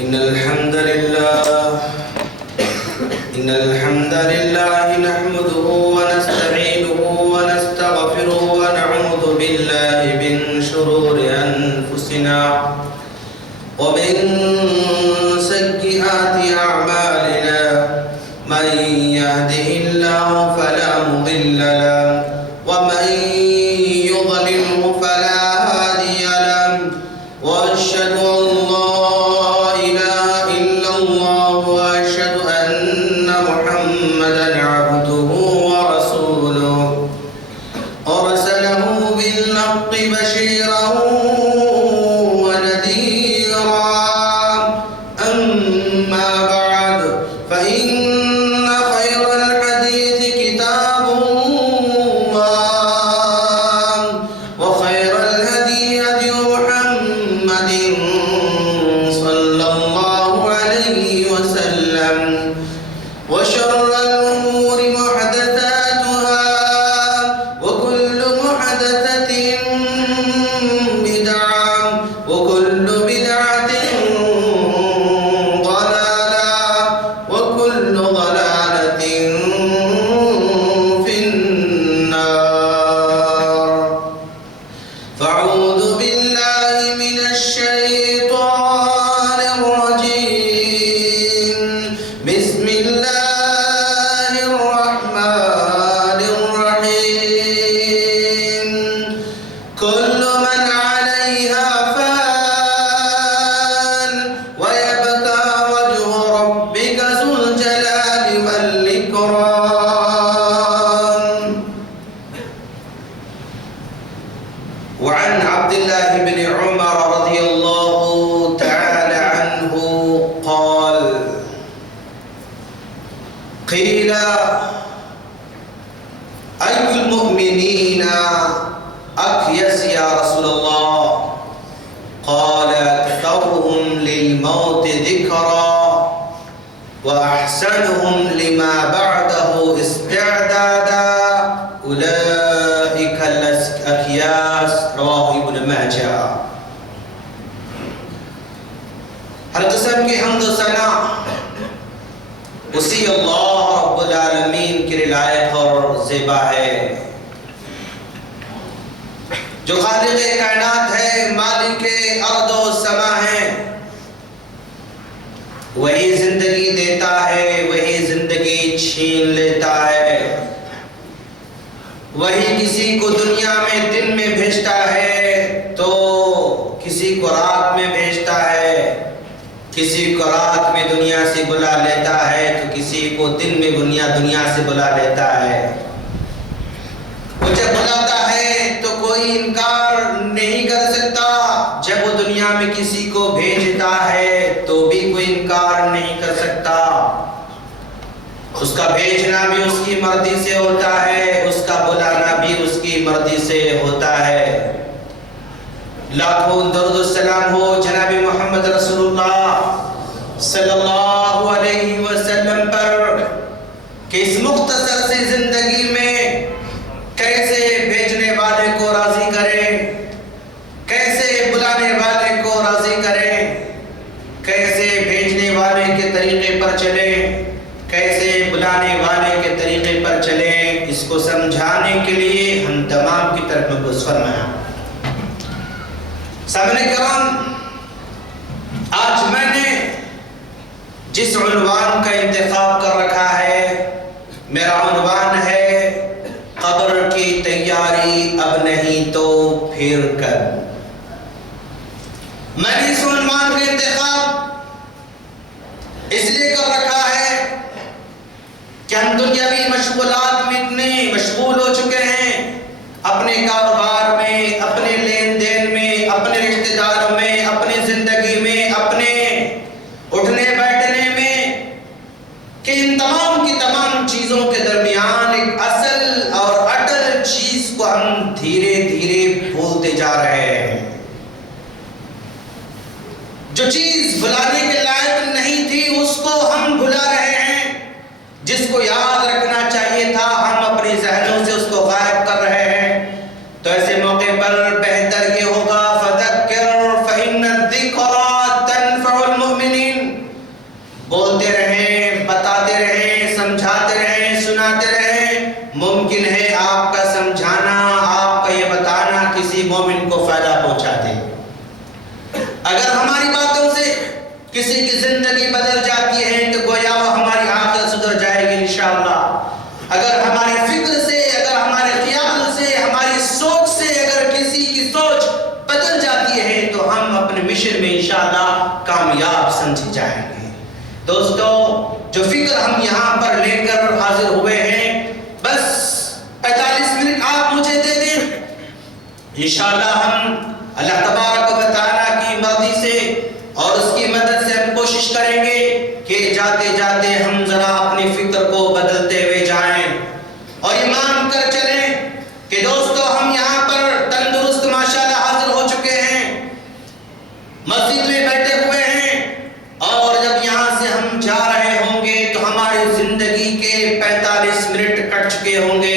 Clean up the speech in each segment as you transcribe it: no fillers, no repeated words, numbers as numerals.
إن الحمد لله نحمده ونستعينه ونستغفره ونعوذ بالله من شرور أنفسنا ومن سيئات أعمالنا من يهده الله فلا مضل له ومن يضلله فلا هادي له وأشهد أن لا إله إلا الله وأشهد أن محمدا عبده ورسوله أرسله بالحق بشيرا ونذيرا أما بعد فإن خير الحديث كتاب الله وخير الهدي هدي محمد صلى الله عليه وسلم وشر الأمور محدثاتها وكل محدثة بدعة وكل بدعة ضلالة وكل ضلالة في النار فأعوذ بالله من الشيطان الرجيم بسم الله الرحمن الرحيم كل من عليها فان ويبقى وجه ربك ذو الجلال والإكرام وعن عبد الله بن عمر رضي الله تعالى عنه قال قيل أي المؤمنين أكيس يا رسول الله قال أكثرهم للموت ذكرا وأحسنهم لما بعده استعدادا أولئك الأكياس رواه ابن ماجہ. ہر قسم کی حمد و ثنا اسی اللہ رب العالمین کے لائق اور زیبا ہے جو خالق کائنات ہے، مالک ارض و سما ہے. وہی زندگی دیتا ہے، وہی زندگی چھین لیتا ہے. وہی کسی کو دنیا میں دن میں بھیجتا ہے تو کسی کو رات میں بھیجتا ہے، کسی کو رات میں دنیا سے بلا لیتا ہے تو کسی کو دن میں دنیا سے بلا لیتا ہے. وہ جب بلاتا ہے تو کوئی انکار نہیں کر سکتا، جب وہ دنیا میں کسی کو بھیجتا ہے تو بھی کوئی انکار نہیں کر سکتا. اس کا بھیجنا بھی اس کی مرضی سے ہوتا ہے، اس کا بلانا بھی اس کی مرضی سے ہوتا ہے. لاکھوں درود و سلام ہو جناب محمد رسول اللہ صلی اللہ علیہ وسلم پر کہ اس مختصر سی زندگی میں کیسے بھیجنے والے کو راضی کریں، کیسے بلانے والے کو راضی کریں، کیسے بھیجنے والے کے طریقے پر چلیں، کیسے بلانے والے کے طریقے پر چلیں، اس کو سمجھانے کے لیے ہم تمام کی طرف مبعوث فرمایا. سامعین کرام، آج میں نے جس عنوان کا انتخاب کر رکھا ہے، میرا عنوان ہے قبر کی تیاری اب نہیں تو پھر کب. میں نے اس عنوان کا انتخاب اس لیے کر رکھا ہے کہ ہم دنیاوی مشغولات میں اتنے مشغول ہو چکے ہیں، اپنے کاروبار میں، اپنے لین دین میں، اپنے رشتہ داروں میں، اپنی زندگی میں، اپنے اٹھنے بیٹھنے میں، کہ ان تمام کی تمام چیزوں کے درمیان ایک اصل اور اٹل چیز کو ہم دھیرے دھیرے بھولتے جا رہے ہیں. جو چیز بھلانے کے لائق نہیں تھی اس کو ہم بھلا رہے ہیں، جس کو یاد رکھنا چاہیے تھا ہم اپنی ذہنوں سے اس کو غائب کر رہے ہیں. تو ایسے موقع پر بہتر یہ ہوگا فذکر فإن الذکریٰ تنفع المؤمنین کسی کی زندگی بدل جاتی ہے تو گویا وہ ہماری آخرت سدھر جائے گی انشاءاللہ۔ اگر ہمارے فکر سے، اگر ہمارے خیال سے، ہماری سوچ سے اگر کسی کی سوچ بدل جاتی ہے تو ہم اپنے مشن میں انشاءاللہ کامیاب سمجھے جائیں گے۔ دوستو، جو فکر ہم یہاں پر لے کر حاضر ہوئے ہیں، بس 45 منٹ آپ مجھے دے دیں، انشاءاللہ ہم اللہ تبارک و تعالیٰ کی مرضی سے اور اس کی مدد سے ہم کوشش کریں گے کہ جاتے جاتے ہم ذرا اپنی فکر کو بدلتے ہوئے جائیں اور یہ مان کر چلیں کہ دوستو ہم یہاں پر تندرست ماشاءاللہ حاضر ہو چکے ہیں، مسجد میں بیٹھے ہوئے ہیں، اور جب یہاں سے ہم جا رہے ہوں گے تو ہماری زندگی کے 45 منٹ کٹ چکے ہوں گے،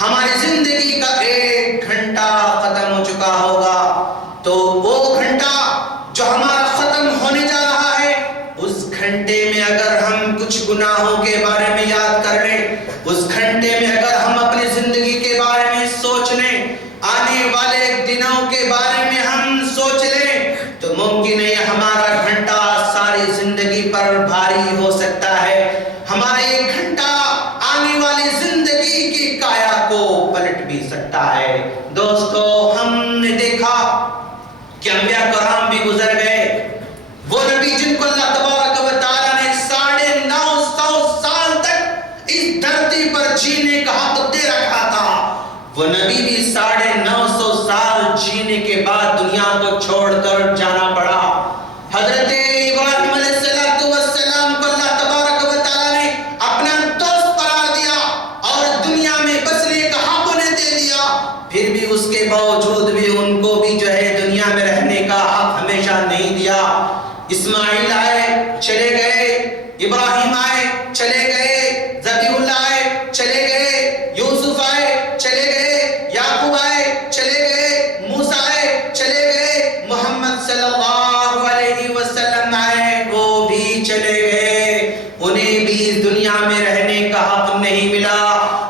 ہماری زندگی کا 1 گھنٹہ ختم ہو چکا ہوگا۔ تو وہ گھنٹہ جو ہمارا ختم ہونے جا رہا ہے، اس گھنٹے میں اگر ہم کچھ گناہوں کے بارے میں یاد کر لیں، اس گھنٹے میں اگر ہم اپنی زندگی کے بارے میں سوچ لیں، آنے والے دنوں کے بارے میں ہم سوچ لیں، تو ممکن ہے ہمارا گھنٹہ ساری زندگی پر بھاری ہو سکتا ہے۔ ہمارا ایک گھنٹہ آنے والی زندگی کی کایا کو پلٹ بھی سکتا ہے۔ دوستو، ہم نے دیکھا کہ انبیاء کرام بھی گزر گئے، وہ نبی جن کو اللہ تبارک و تعالیٰ نے 950 سال تک اس دھرتی پر جینے کا حق دے رکھا تھا، وہ نبی بھی 950 سال جینے کے بعد دنیا کو چھوڑ کر جانا پڑا۔ حضرت ابراہیم علیہ السلام کو اللہ تبارک و تعالیٰ نے اپنا دوست قرار دیا اور دنیا میں بسنے کا حق انہیں دے دیا، پھر بھی اس کے باوجود بھی ان کو بھی جو ہے دنیا میں رہنے کا حق ہمیشہ نہیں دیا۔ اسماعیل آئے چلے گئے، ابراہیم آئے چلے گئے، ذبیح اللہ آئے چلے گئے، یوسف آئے چلے گئے، یعقوب آئے چلے گئے، موسیٰ آئے چلے گئے، محمد صلی اللہ علیہ وسلم آئے وہ بھی چلے گئے، انہیں بھی اس دنیا میں رہنے کا حق نہیں ملا۔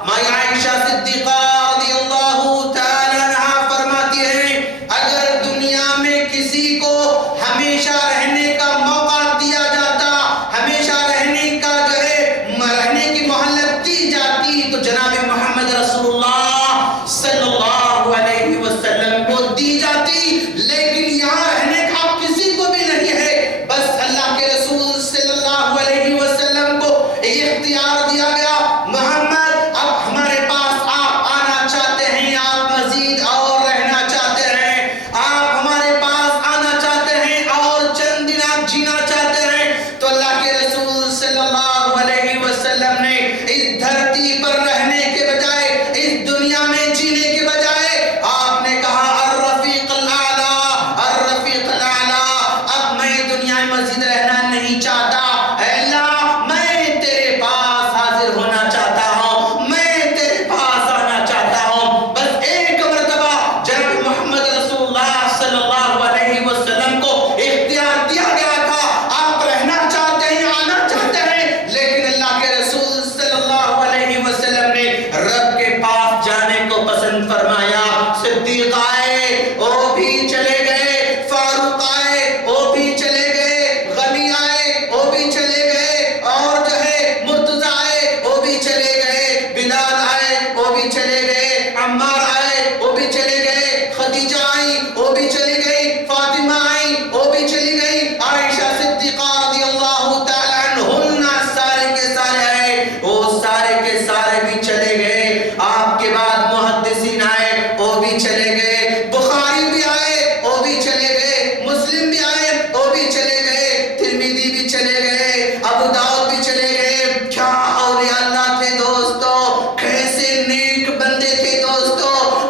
ماں عائشہ صدیقہ رضی اللہ تعالیٰ عنہا فرماتی ہیں، اگر دنیا میں کسی کو ہمیشہ رہنے کا موقع دیا جاتا، ہمیشہ رہنے کا جو ہے رہنے کی مہلت دی جاتی، تو جناب محمد رسول اللہ صلی اللہ علیہ وسلم کو دی جاتی، لیکن یہاں رہنے کا حق کسی کو بھی نہیں ہے۔ بس اللہ کے رسول صلی اللہ علیہ وسلم کو یہ اختیار دیا گیا، محمد اب ہمارے پاس آپ آنا چاہتے ہیں، آپ مزید اور رہنا چاہتے ہیں، آپ ہمارے پاس آنا چاہتے ہیں اور چند دن آپ جینا چاہتے ہیں، تو اللہ کے رسول صلی اللہ علیہ وسلم نے اس دھرتی پر رہنے کے بجائے، اس دنیا میں جینے کے بجائے آپ نے کہا الرفیق الاعلیٰ، الرفیق الاعلیٰ، اب میں دنیا میں مزید رہنا نہیں چاہتا، اے اللہ میں تیرے پاس حاضر ہونا چاہتا ہوں، میں تیرے پاس آنا چاہتا ہوں۔ بس ایک مرتبہ جناب محمد رسول اللہ صلی اللہ علیہ وسلم کو اختیار دیا گیا تھا، آپ رہنا چاہتے ہیں، آنا چاہتے ہیں، لیکن اللہ کے رسول صلی اللہ علیہ وسلم نے رب کے پاس جانے کو پسند فرمایا۔ صدیق آئے وہ بھی چلے گئے، فاروق آئے وہ بھی چلے گئے، غنی آئے وہ بھی چلے گئے، اور جو ہے مرتضیٰ آئے وہ بھی چلے گئے، بلال آئے وہ بھی چلے گئے، عمار آئے وہ بھی چلے گئے، خدیجہ آئی وہ بھی چلی گئی، فاطمہ آئی وہ بھی چلی گئی، عائشہ صدیقہ رضی اللہ تعالیٰ عنہن سارے کے سارے آئے، وہ سارے کے سارے بھی چلے گئے۔ آپ کے بعد محدثین آئے وہ بھی چلے گئے، بخاری بھی آئے وہ بھی چلے گئے، مسلم بھی آئے وہ بھی چلے گئے، ترمذی بھی چلے گئے، ابو داؤد بھی چلے گئے۔ کیا اولیاء اللہ تھے دوستو، کیسے نیک بندے تھے دوستو۔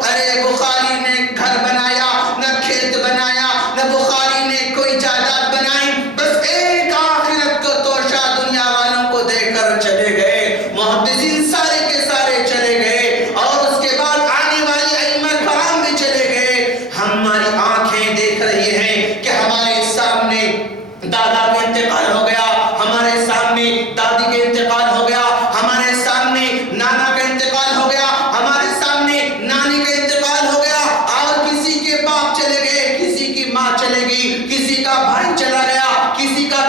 ارے بخاری نے گھر بنایا نہ کھیت بنایا، نہ بخاری نے کوئی جائیداد بنائی، بس ایک آخرت کو توشہ دنیا والوں کو دے کر چلے گئے۔ محدثین سارے کے سارے چلے گئے، اور اس کے بعد آنے والی ائمہ کرام بھی چلے گئے۔ ہماری آنکھیں دیکھ رہی ہیں کہ ہمارے سامنے دادا کا انتقال ہو گیا، ہمارے سامنے دادی کا انتقال ہو گیا، ہمارے سامنے نانا کا انتقال ہو گیا، ہمارے سامنے نانی کا انتقال ہو گیا، اور کسی کے باپ چلے گئے، کسی کی ماں چلے گئی، کسی کا بھائی چلا گیا، کسی کا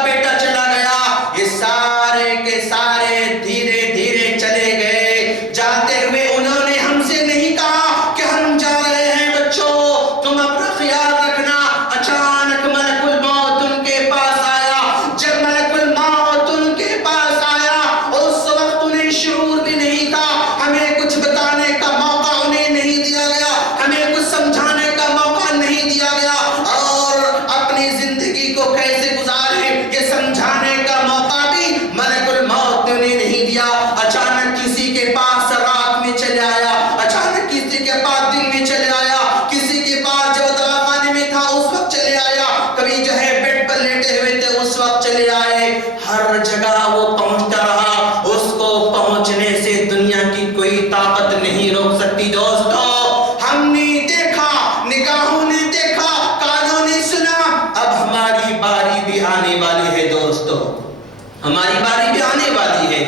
چلے آئے، ہر جگہ وہ پہنچتا رہا، اس کو پہنچنے سے دنیا کی کوئی طاقت نہیں روک سکتی۔ دوستو ہم نے دیکھا، نگاہوں نے دیکھا، کانوں نے سنا، اب ہماری باری بھی آنے والی ہے دوستو، ہماری باری بھی آنے والی ہے،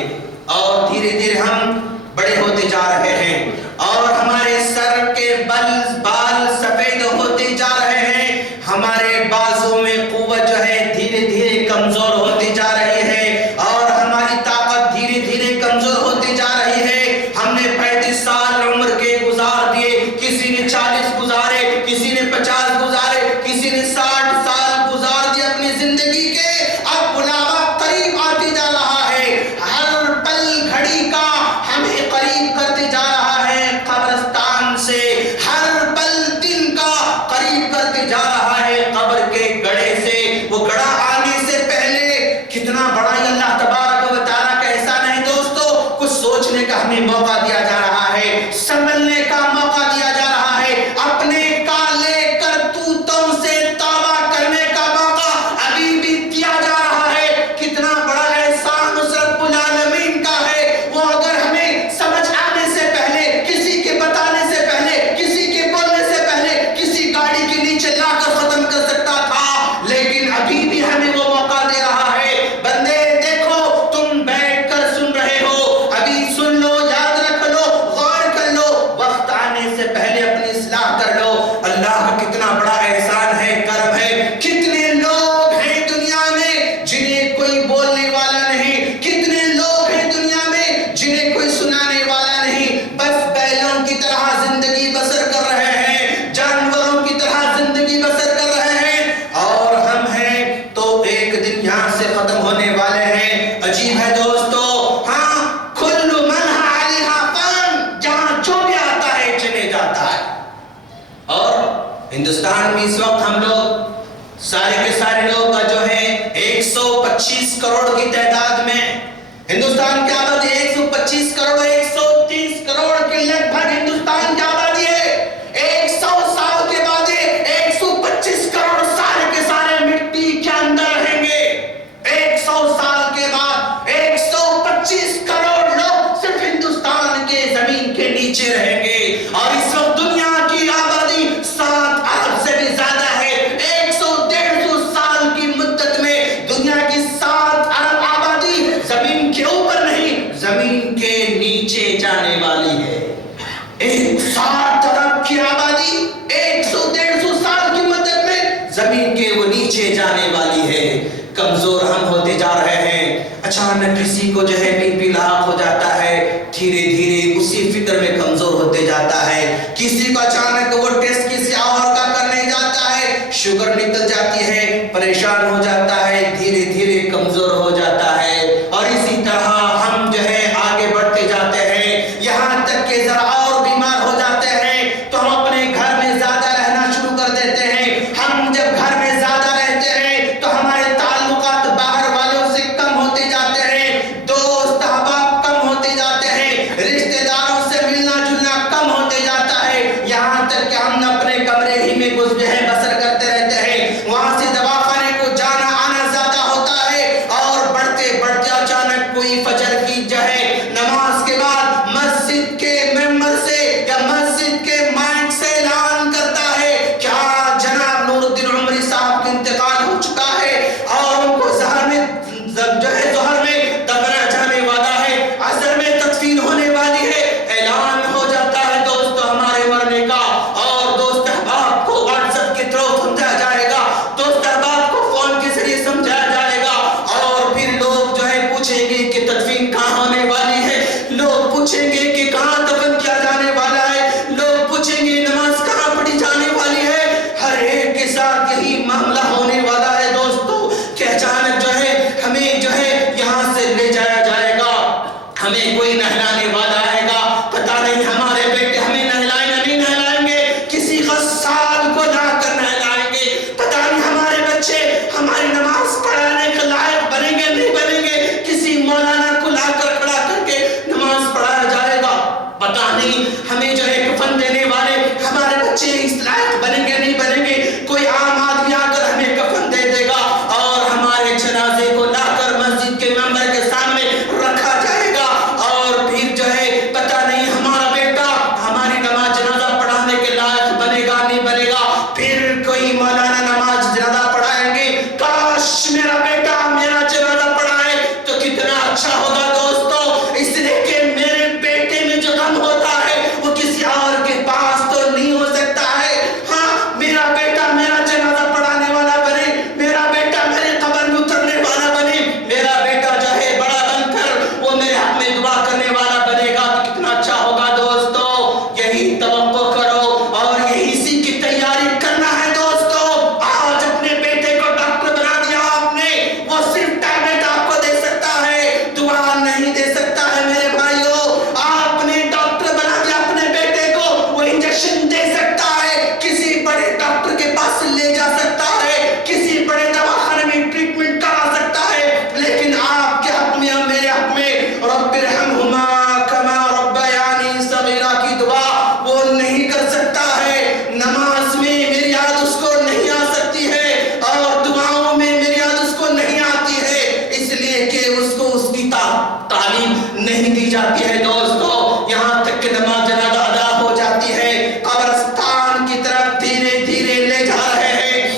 اور دھیرے دھیرے ہم بڑے ہوتے جا رہے ہیں، اور ہمارے سر کے بال سفید ہوتے جا رہے ہیں، ہمارے بازوں میں قوت جو ہے دھیرے دھیرے کمزور ہوتی جا رہی ہے، اور ہماری طاقت دھیرے دھیرے کمزور ہوتی جا رہی ہے۔ ہم نے 35 سال عمر کے گزار دیے، کسی نے 40 گزارے، کسی نے 50 گزارے، کسی نے 60 سال گزار دیے اپنی زندگی کے۔ اب بلاوا قریب آتی جا رہا ہے، ہر پل گھڑی کا ہمیں قریب کرتے جا رہا ہے قبرستان سے، ہر پل دن کا قریب کرتے جا رہا ہے قبر کے گڑھے سے۔ وہ گڑھا آنے سے پہلے کتنا بڑا اللہ تبارک و تعالیٰ کا احسان ہے دوستو، کچھ سوچنے کا ہمیں موقع دیا جا رہا ہے، سنبھلنے کا موقع دیا جا رہا ہے، اپنے کالے کرتوتوں سے توبہ کرنے کا موقع ابھی بھی دیا جا رہا ہے۔ کتنا بڑا احسان اس رب العالمین کا ہے، وہ اگر ہمیں سمجھ آنے سے پہلے، کسی کے بتانے سے پہلے، کسی کے بولنے سے پہلے، کسی گاڑی کے نیچے لا کر ختم کر سکتا تھا، لیکن ابھی بھی ہمیں وہ موقع دے رہا ہے۔ بندے دیکھو، تم بیٹھ کر سن رہے ہو، ابھی سن لو، یاد رکھ لو، غور کر لو، وقت آنے سے پہلے اپنی اصلاح کر لو۔ اللہ کا کتنا بڑا احسان ہے، کرم ہے۔ کتنے لوگ ہیں دنیا میں جنہیں کوئی بولنے والا نہیں، کتنے لوگ ہیں دنیا میں جنہیں کوئی سنانے والا نہیں، بس بیلوں کی طرح زندگی بسر کر رہے ہیں، جانوروں کی طرح زندگی بسر کر رہے ہیں، اور ہم ہیں تو ایک دن یہاں سے ختم ہونے والے ہیں۔ عجیب ہے دوستو، ہاں، کل من علیہا فان، جہاں جو بھی آتا ہے چلے جاتا ہے، اور ہندوستان میں اس وقت ہم لوگ سارے کے سارے لوگ کا جو ہے 125 کروڑ کی تعداد میں، ہندوستان کی آبادی 125 کروڑ، 130 کروڑ کے لگ بھگ ہندوستان کی آبادی ہے۔ 100 سال کے بعد 125 کروڑ سارے کے سارے مٹی کے اندر رہیں گے۔ 100 سال کے بعد 125 کروڑ لوگ صرف ہندوستان کے زمین کے نیچے رہیں گے، اور اس وقت دنیا کی آبادی 7 ارب سے بھی زیادہ ہے۔ 100-150 سال کی مدت میں دنیا کی 7 ارب آبادی زمین کے اوپر نہیں، زمین کے نیچے جانے والی ہے۔ 7 ارب کی آبادی 100-150 سال کی مدت میں زمین کے وہ نیچے جانے والی ہے۔ کمزور ہم ہوتے جا رہے ہیں، اچانک کسی کو جو ہے بی پی لاحق ہو جاتا ہے، دھیرے دھیرے اسی فکر میں کمزور ہوتے جاتا ہے۔ کسی کو اچانک وہ ٹیسٹ کسی اور کا کرنے جاتا ہے، شوگر نکل جاتی ہے، پریشان ہو جاتا ہے، دھیرے دھیرے کمزور ہو جاتا ہے، اور اسی طرح ہم جو ہے آگے بڑھتے جاتے ہیں، یہاں تک کہ ذرا اور بیمار ہو جاتے ہیں تو ہم اپنے گھر میں زیادہ رہنا شروع کر دیتے ہیں۔ ہم جب گھر میں زیادہ رہتے ہیں تو ہمارے تعلقات باہر والوں سے کم ہوتے جاتے ہیں، دوست احباب کم ہوتے جاتے ہیں، رشتہ داروں سے ملنا جلنا کم ہوتے جاتا ہے، یہاں تک کہ ہم اپنے کمرے ہی میں بسر کرتے رہتے ہیں، وہاں سے دواخانے کو جانا آنا زیادہ ہوتا ہے، اور بڑھتے بڑھتے اچانک کوئی فجر کی جو ہے نماز کے بعد مسجد کے ممبر سے یا مسجد کے مائک سے اعلان کرتا ہے کیا جناب نور الدین عمری صاحب کا انتقال ہو چکا ہے، اور ان کو ظہر میں دفنا جانے والا ہے، عصر میں تدفین ہونے والی ہے، اعلان ہو جاتا ہے دوستو ہمارے مرنے کا، اور دوست احباب کو واٹس ایپ کے تھرو سمجھایا جائے گا، دوست احباب کو فون کے ذریعے سمجھایا جائے گا، اور پھر لوگ جو ہے پوچھیں گے کہ تدفین کہاں ہونے والی ہے، لوگ پوچھیں گے کہ کہاں دفن کیا جانے والا ہے، لوگ پوچھیں گے نماز کہاں پڑھی جانے والی ہے۔ ہر ایک کے ساتھ یہی معاملہ ہونے والا ہے دوستو، کہ اچانک جو ہے ہمیں جو ہے یہاں سے لے جایا جائے گا، ہمیں کوئی نہلانے والا آئے گا، پتہ نہیں ہمارے بیٹے ہمیں نہلائیں یا نہیں نہلائیں گے، کسی غسال کو لا کر نہلائیں گے، پتہ نہیں ہمارے بچے ہماری نماز پڑھانے کے لائق بنیں گے نہیں بنیں گے، کسی مولانا کو لا کر کھڑا کر کے نماز پڑھایا جائے گا، پتہ نہیں ہمیں جو ہے کفن دینے والے ہمارے بچے اس لائق بنیں گے نہیں بنیں گے، کوئی عام آدمی آ کر ہمیں کفن دے دے گا، اور ہمارے جنازے کو کاش میرا بیٹا میرا جنازہ پڑھائے تو کتنا اچھا ہوگا دوستو، اس لیے کہ میرے بیٹے میں جو غم ہوتا ہے وہ کسی اور کے پاس تو نہیں ہو سکتا ہے۔ ہاں میرا بیٹا میرا جنازہ پڑھانے والا بنے، میرا بیٹا میرے قبر میں اترنے والا بنے، میرا بیٹا جو ہے بڑا بن کر وہ میرے حق میں دعا کرنے والا بنے گا تو کتنا اچھا ہوگا دوستو۔ یہی توقع کرو اور یہی اسی کی تیاری کرنا ہے دوستو۔ آج اپنے بیٹے کو ڈاکٹر بنا دیا آپ نے، وہ صرف ٹیبلٹ آپ کو دے سکتا ہے، دعا نہیں دے سکتا ہے میرے بھائیو۔ آپ نے ڈاکٹر بنا دیا اپنے بیٹے کو، وہ انجیکشن دے سکتا ہے، کسی بڑے ڈاکٹر کے پاس لے جا سکتا ہے، کسی بڑے دواخانے میں ٹریٹمنٹ کرا سکتا ہے، لیکن آپ کے حق میں اور میرے حق میں رب ارحمہما کما ربیانی صغیرہ کی دعا وہ نہیں کر سکتا ہے۔ نماز میں میری یاد اس کو نہیں آ سکتی ہے اور دعاؤں میں میری یاد اس کو نہیں آتی ہے، اس لیے کہ اس کو اس کی تعلیم نہیں دی جاتی ہے دوستو۔ یہاں تک کہ نماز جنازہ ادا ہو جاتی ہے، قبرستان کی طرف دھیرے دھیرے لے جا رہے ہیں،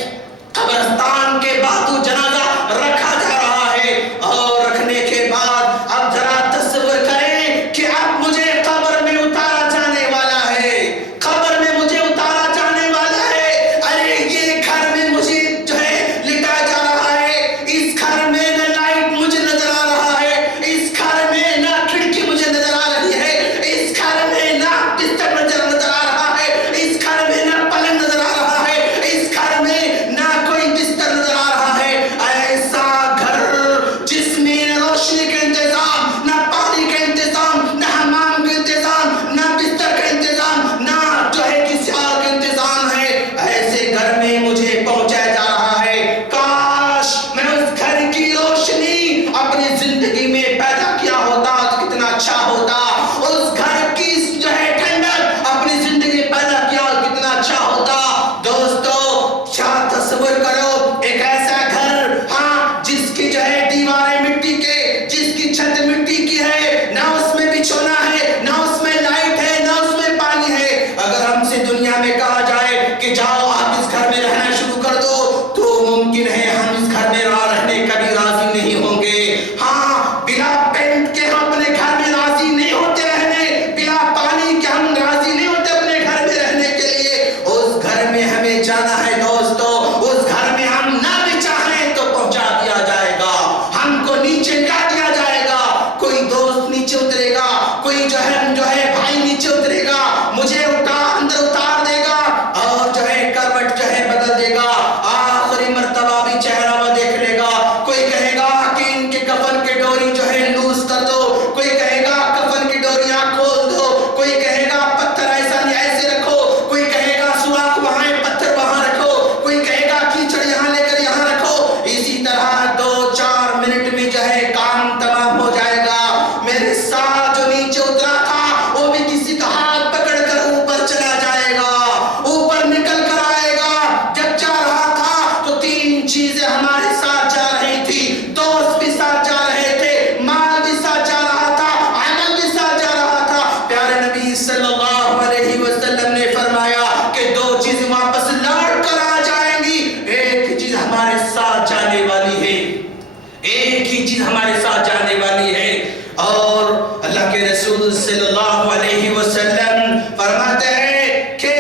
قبرستان کے بعد وہ جنازہ رکھا جا رہا ہے، اور رکھنے کے بعد اب ذرا تصور کریں کہ اب مجھے قبر میں اتارا جانے والا ہے، قبر میں مجھے اتارا جانے والا ہے۔ ارے یہ گھر میں مجھے جو ہے لٹایا جا رہا ہے، اس گھر میں نہ لائٹ مجھے نظر آ رہا ہے، اس گھر میں نہ کھڑکی مجھے نظر آ رہی ہے، اس گھر میں نہ بستر نظر آ رہا ہے، اس گھر میں نہ پلنگ نظر آ رہا ہے، اس گھر میں نہ کوئی بستر نظر آ رہا ہے۔ ایسا گھر جس میں نہ روشنی کا انتظام، نہ پانی کا انتظام، نہ حمام کا انتظام، نہ بستر کا انتظام، نہ جو ہے کسی اور کا انتظام ہے، ایسے گھر میں مجھے پہنچایا جا رہا ہے۔ کاش میں اس گھر کی روشنی اپنی زندگی میں پیدا کیا ہوتا تو کتنا اچھا ہوتا، اس گھر کی جو ہے ٹھنڈک اپنی زندگی میں پیدا کیا اور کتنا اچھا ہوتا۔ دوستو کیا تصور کرو ایک ایسا گھر، ہاں جس کی جو ہے دیواریں مٹی کے، جس کی چھت مٹی کی ہے، نہ اس میں بچھونا ہے، نہ اس میں لائٹ ہے، نہ اس میں پانی ہے۔ اگر ہم سے دنیا میں کہا جائے کہ جاؤ آپ اس گھر میں رہنا شروع کر دو تو ممکن ہے ہم اس گھر میں رہنے کبھی راضی نہیں ہوں گے۔ ہاں بلا پینٹ کے ہم اپنے گھر میں راضی نہیں ہوتے رہنے، بلا پانی کے ہم راضی نہیں ہوتے اپنے گھر میں رہنے کے لیے۔ اس گھر میں ہمیں جانا ہے دوستو، اس گھر میں ہم نہ بھی چاہیں تو پہنچا دیا جائے گا، ہم کو نیچے لا دیا جائے گا، کوئی دوست نیچے اترے گا، کوئی جو ہے بھائی نیچے اترے گا، مجھے اندر اتار دے گا اور جو ہے کروٹ جو ہے بدل دے گا، آخری مرتبہ بھی چہرہ وہ دیکھ لے گا۔ کوئی کہے گا کہ ان کے کفن کی ڈوری جو ہے لوز کر دو، کوئی کہے گا کفن کی ڈوریاں کھول دو، کوئی کہے گا پتھر ایسا نہیں ایسے رکھو، کوئی کہے گا سوراخ وہاں ہے پتھر وہاں رکھو، کوئی کہے گا کیچڑ یہاں لے کر یہاں رکھو۔ اسی طرح 2-4 منٹ میں جو ہے کام تمام ہو جائے گا۔ میرے ساتھ جو نیچے اترا تھا وہ بھی کسی کا ہاتھ پکڑ کر اوپر چلا جائے گا، اوپر نکل کر آئے گا۔ جب جا رہا تھا تو 3 چیزیں ہمارے ساتھ جا رہی تھی، دوست بھی ساتھ جا رہے تھے، مال بھی ساتھ جا رہا تھا، عمل بھی ساتھ جا رہا تھا۔ پیارے نبی صلی اللہ علیہ وسلم نے فرمایا کہ 2 چیزیں واپس لوٹ کر آ جائیں گی، ایک چیز ہمارے ساتھ جانے والی ہے، ایک ہی چیز ہمارے ساتھ جانے والی ہے۔ اور اللہ کے رسول صلی اللہ علیہ وسلم فرماتے ہیں کہ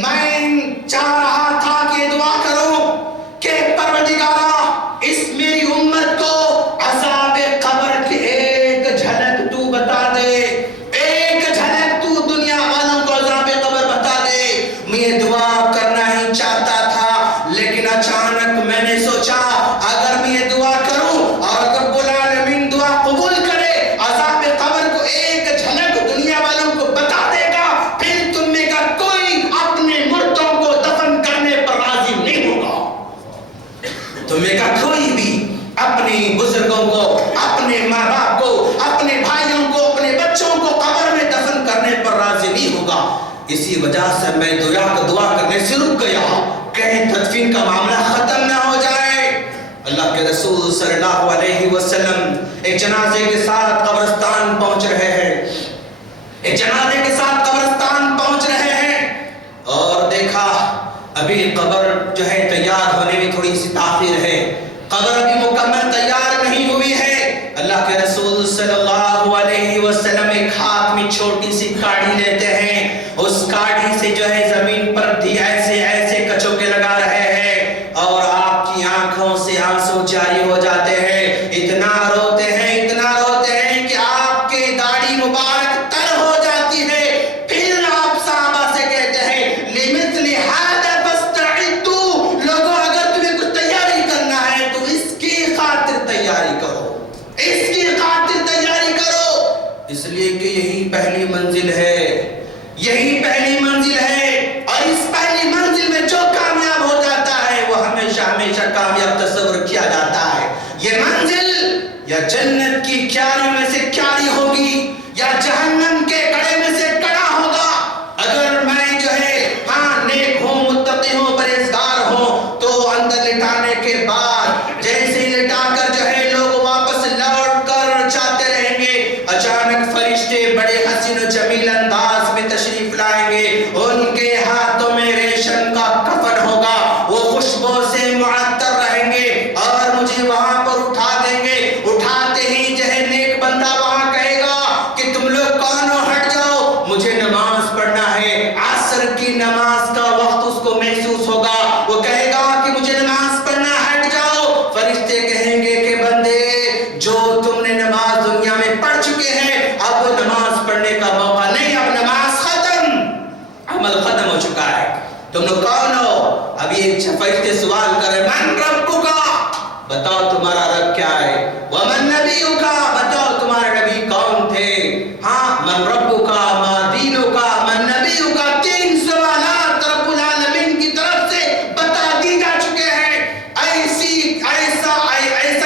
میں چاہ رہا تھا کہ دعا کروں کہ پروردگارا اس میری امت کو عذاب قبر کی ایک جھلک تو بتا دے، ایک جھلک تو دنیا والوں کو عذاب قبر بتا دے۔ میں یہ دعا کرنا ہی چاہتا تھا، لیکن اچانک میں نے سوچا اگر میں یہ دعا کروں اور رب العالمین دعا قبول کرے، عذاب قبر کو ایک جھلک دنیا والوں کو بتا دے گا، پھر تم میں کا کوئی اپنے مردوں کو دفن کرنے پر راضی نہیں ہوگا۔ تم میں کا کوئی بھی اپنے بزرگوں کو، اپنے ماں باپ کو، اپنے بھائیوں کو، اپنے بچوں کو قبر میں دفن کرنے پر راضی نہیں ہوگا۔ اسی وجہ سے میں دعا کرنے سے رک گیا، کہیں تدفین کا معاملہ ختم نہ ہو جائے۔ اللہ کے رسول صلی اللہ علیہ وسلم ایک جنازے کے ساتھ قبرستان پہنچ رہے ہیں، ایک جنازے کے ساتھ قبرستان پہنچ رہے ہیں، اور دیکھا ابھی قبر جو ہے تیار ہونے میں تھوڑی سی تاخیر ہے، جاری ہو جاتے ہیں، اتنا روتے ہیں کہ آپ کی داڑھی مبارک تر ہو جاتی ہے. پھر آپ صحابہ سے کہتے ہیں لِمِثْلِ هَذَا فَاسْتَعِدُّوا، لوگوں اگر تمہیں کچھ تیاری کرنا ہے تو اس کی خاطر تیاری کرو، اس کی خاطر تیاری کرو، اس لیے کہ یہی پہلی منزل ہے، یہی پہلی منزل ہے. اور اس پہلی منزل میں جو کامیاب ہو جاتا ہے وہ ہمیشہ ہمیشہ کامیاب تصور کیا جاتا ہے. یہ منزل یا جنت کی کیاریوں میں سے کیاری ہوگی یا جہنم کے کڑے میں سے کڑا ہوگا. اگر میں جو ہے نیک ہوں، متقی ہوں، پرہیزگار ہوں تو اندر لٹانے کے بعد جیسے لٹا کر جو ہے لوگ واپس لوٹ کر جاتے رہیں گے، اچانک فرشتے بڑے حسین و جمیل انداز میں تشریف لائیں گے. ان کے ہاتھوں میں ریشم کا کفن ہوگا، وہ خوشبو سے معطر رہیں گے اور مجھے وہاں پر اٹھا دیں گے. اٹھاتے ہی جو ہے نیک بندہ وہاں کہے گا کہ تم لوگ کون ہو، ہٹ جاؤ، مجھے نماز پڑھنا ہے. عصر کی نماز کا وقت اس کو محسوس ہوگا، وہ کہے گا کہ مجھے نماز پڑھنا، ہٹ جاؤ. فرشتے کہیں گے کہ بندے جو تم نے نماز دنیا میں پڑھ چکے ہیں اب وہ نماز پڑھنے کا موقع نہیں، اب نماز ختم، عمل ختم ہو چکا ہے. تم لوگ کون ہو؟ اب یہ فرشتے سوال کرے من ربک، بتاؤ تمہارا رب کیا ہے. ومن نبیک، بتاؤ تمہارے نبی کون تھے. ہاں، من ربک، ما دینک، من نبیک، 3 سوالات رب العالمین کی طرف سے بتا دی جا چکے ہیں. ایسا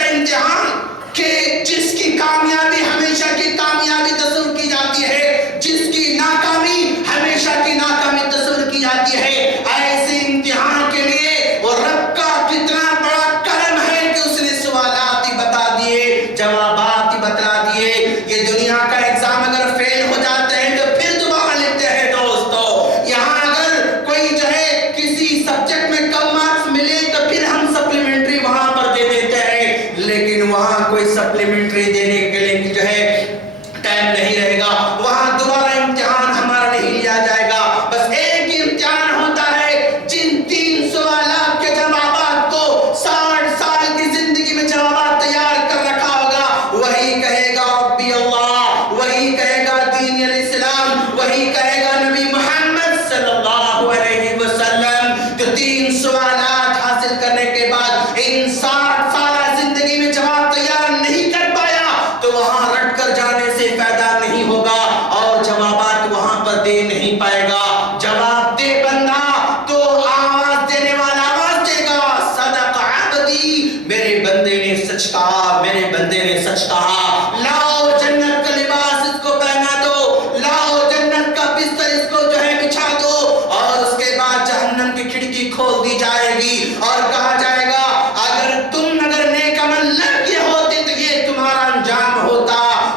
امتحان کہ جس کی کامیابی ہمیشہ کی کامیابی تصور کی جاتی ہے، جس کی ناکامی ہمیشہ کی ناکامی تصور کی جاتی ہے. ایسے امتحان کے لیے وہ رب کا کتنا بڑا کرم ہے کہ اس نے سوالات ہی بتا دیے، جوابات ہی بتلا دیے. یہ دنیا کا ایگزام اگر فیل ہو جاتے ہیں تو پھر دوبارہ لکھتے ہیں دوستو. یہاں اگر کوئی جو ہے کسی سبجیکٹ میں کم مارکس ملے تو پھر ہم سپلیمنٹری وہاں پر دے دیتے ہیں، لیکن وہاں کوئی سپلیمنٹری دینے کے لیے جو ہے ٹائم نہیں رہے گا. وہاں دوبارہ امتحان ہمارا نہیں لیا جائے گا. بس ایک ہی امتحان ہوتا ہے. جن 3 سوالات کے جوابات کو 60 سال کی زندگی میں جوابات تیار کر رکھا ہوگا، وہی کہے گا ربی اللہ، وہی کہے گا دین الاسلام، وہی کہے گا نبی محمد صلی اللہ علیہ وسلم. تو 3 سوالات حاصل کرنے کے بعد ان 60 سالہ زندگی میں جواب تیار نہیں کر پایا تو وہاں رٹ کر جانے سے فائدہ نہیں ہوگا اور جوابات وہاں پر دے نہیں پائے گا. جواب دے بندہ تو آواز دینے والا آواز دے گا صدق عبدی، میرے بندے نے سچ کہا، میرے بندے نے سچ کہا. لاؤ جنت کا لباس اس کو پہنا دو، لاؤ جنت کا بستر اس کو جو ہے بچھا دو، اور اس کے بعد جہنم کی کھڑکی کھول دی جائے گی اور کہا جائے گا اگر نیک عمل نہ کیے ہوتے تو یہ تمہارا انجام ہوتا.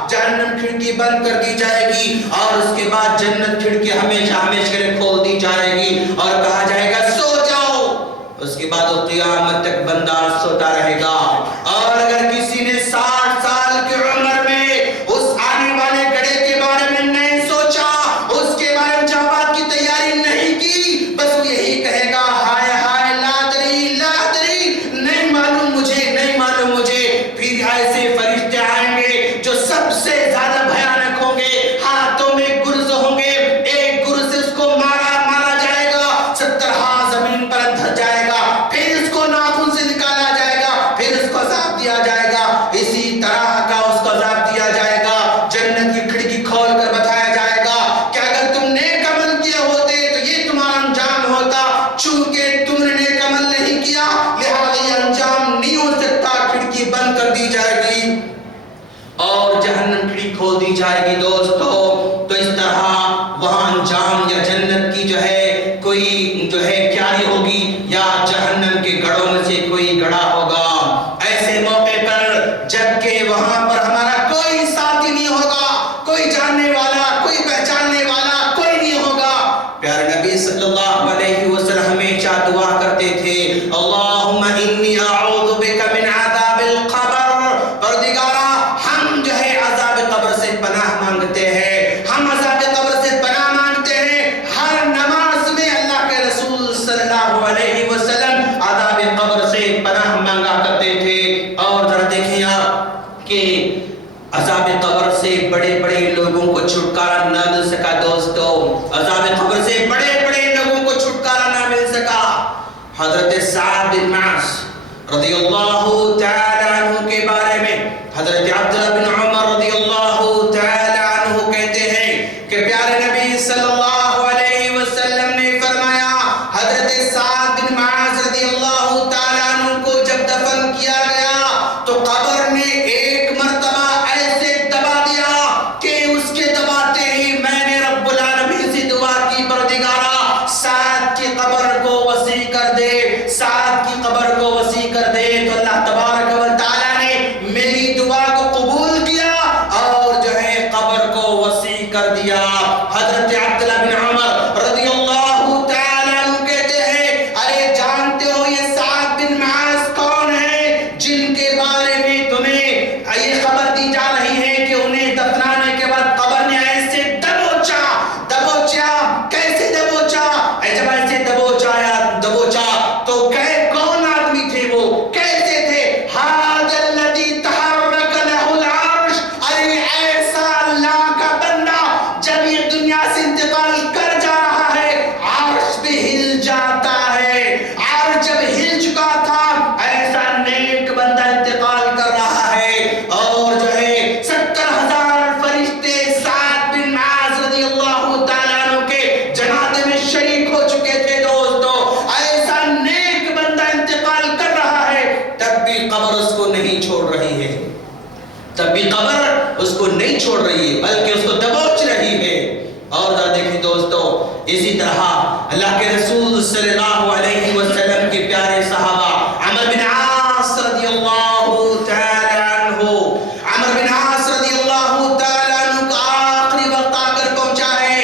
جہنم کھڑکی بند کر دی جائے گی اور اس کے بعد جنت کھڑکی ہمیشہ ہمیشہ کے لیے کھول دی جائے گی اور کہا جائے گا سو جاؤ. اس کے بعد وہ قیامت تک بندہ سوتا رہے گا. اور اگر کسی نے 60 سال کی عمر میں اس آنے والے گڑھے کے بارے میں نہیں سوچا، اس کے بارے میں جوابات کی تیاری نہیں کی، بس وہ یہی کہے گا ہائے ہائے لادری لادری، نہیں معلوم مجھے، نہیں معلوم مجھے. پھر ایسے فرشتے آئیں گے جو سب سے زیادہ بھیانک ہوں گے، ہاتھوں میں گرز ہوں گے، ایک گرز سے اس کو مارا جائے گا، 70 ہاتھ زمین پر دھر جائے گا، پھر اس کو ناخن سے نکالا جائے گا، پھر اس کو عذاب دیا جائے گا. اسی طرح کا اس کو عذاب دیا جائے گا. جنت کی کھڑکی کھول کر بتایا جائے گا کہ اگر تم نیک عمل کیے ہوتے تو یہ تمہارا انجام ہوتا، چونکہ تم نے نیک عمل نہیں کیا لہذا یہ انجام نہیں ہو سکتا. کھڑکی بند کر دی جائے گی اور جہنم کھڑکی کھول دی جائے گی. دوستو تو اس طرح وہاں انجام یا جنت کی جو ہے کوئی جو ہے کیاری ہوگی یا جہنم کے گڑھوں میں سے کوئی گڑھا ہوگا. ایسے موقع پر جب کہ وہاں پر ہمارا کوئی ساتھی نہیں ہوگا، کوئی جاننے والا، کوئی پہچاننے والا کوئی نہیں ہوگا. پیارے نبی صلی اللہ علیہ وسلم ہمیشہ دعا کرتے تھے اللہم انی اعوذ بک من عذاب القبر. پروردگارا ہم جو ہے عذاب قبر سے پناہ مانگتے ہیں. کہ عذاب قبر سے بڑے بڑے لوگوں کو چھٹکارا نہ مل سکا دوستو، عذاب قبر سے بڑے بڑے لوگوں کو چھٹکارا نہ مل سکا۔ حضرت سعد بن معاذ رضی اللہ تعالی عنہ کے بارے میں حضرت عبداللہ بن عمر رضی اللہ تعالی عنہ کہتے ہیں کہ پیارے نبی صلی اللہ علیہ وسلم نے فرمایا، حضرت سعد بن معاذ رضی اللہ تعالی عنہ کو جب دفن کیا گیا تو قبر نے ایک مرتبہ ایسے دبا دیا کہ اس کے دباتے ہی میں نے رب العالمین سے دعا کی، پروردگارا سعد کی قبر کو وسیع کر دے، سعد کی قبر کو وسیع کر دے۔ تو اللہ تبارک و تعالی نے میری دعا کو قبول کیا اور جو ہے قبر کو وسیع کر دیا۔ حضرت عبداللہ بن عمر رضی اللہ تعالی عنہ کہتے ہیں، ارے جانتے ہو یہ سعد بن معاذ کون ہے جن کے بارے میں تمہیں یہ خبر دی جا رہی ہے کہ انہیں دفنانے کے بعد قبر نے ایسے دبوچا۔ کیسے دبوچا؟ جب ایسے دبوچا تو کون آدمی تھے وہ، کیسے تھے؟ ھذا الذی تحرک لہ العرش، ارے ایسا اللہ کا بندہ جب یہ دنیا سے انتقال کر جا رہا ہے عرش بھی ہل جاتا ہے۔ عرش جب ہل چکا تھا ایسا نیک بندہ انتقال کر رہا ہے، اور جو ہے 70,000 فرشتے سعد بن معاذ رضی اللہ تعالیٰ عنہ کے جنازے میں شریک ہو چکے تھے دوستو۔ ایسا نیک بندہ انتقال کر رہا ہے، تب بھی قبر اس کو نہیں چھوڑ رہی ہے، تب بھی قبر اس کو نہیں چھوڑ رہی ہے بلکہ اس کو دبوچ رہی ہے۔ اور دیکھیں دوستو، اسی طرح اللہ کے رسول صلی اللہ علیہ وسلم کے پیارے صحابہ عمر بن عاص رضی اللہ تعالی عنہ، عمر بن عاص رضی اللہ تعالی عنہ کا آخری وقت آ کر پہنچا ہے۔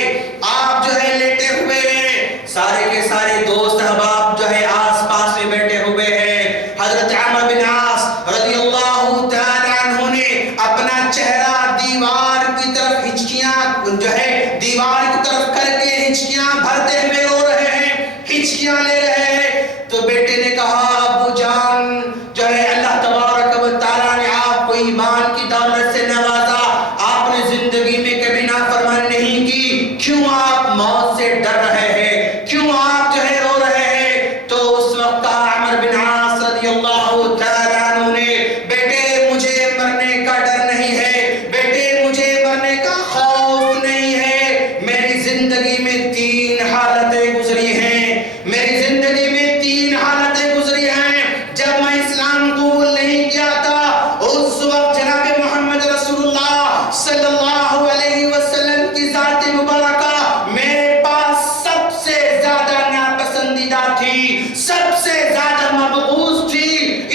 آپ جو ہے لیٹے ہوئے ہیں، سارے کے سارے دوست احباب جو ہے آس پاس میں بیٹھے ہوئے ہیں۔ حضرت عمر بن عاص رضی اللہ تعالی عنہ نے اپنا چہرہ دیوار کی طرف ہچکیاں جو ہے دیوار کی طرف کر کے ہچکیاں بھرتے ہوئے رو رہے ہیں، ہچکیاں لے رہے ہیں۔ تو بیٹے نے کہا، ابو جان جو ہے اللہ تبارک و تعالیٰ نے آپ کو ایمان کی دولت سے نوازا، آپ نے زندگی میں کبھی نافرمانی نہیں کی، کیوں آپ موت سے ڈر رہے ہیں، کیوں آپ جو ہے رو رہے ہیں؟ تو اس وقت عمر بن عاص رضی اللہ تعالیٰ عنہ نے، بیٹے مجھے مرنے کا ڈر نہیں ہے، بیٹے مجھے مرنے کا خوف نہیں ہے، میری زندگی میں 3 حالتیں گزری ہیں، میری زندگی میں 3 حالتیں گزری ہیں۔ جب میں اسلام قبول نہیں کیا تھا اس وقت جناب محمد رسول اللہ صلی اللہ علیہ وسلم کی ذات مبارکہ میرے پاس سب سے زیادہ ناپسندیدہ تھی، سب سے زیادہ مبغوض تھی،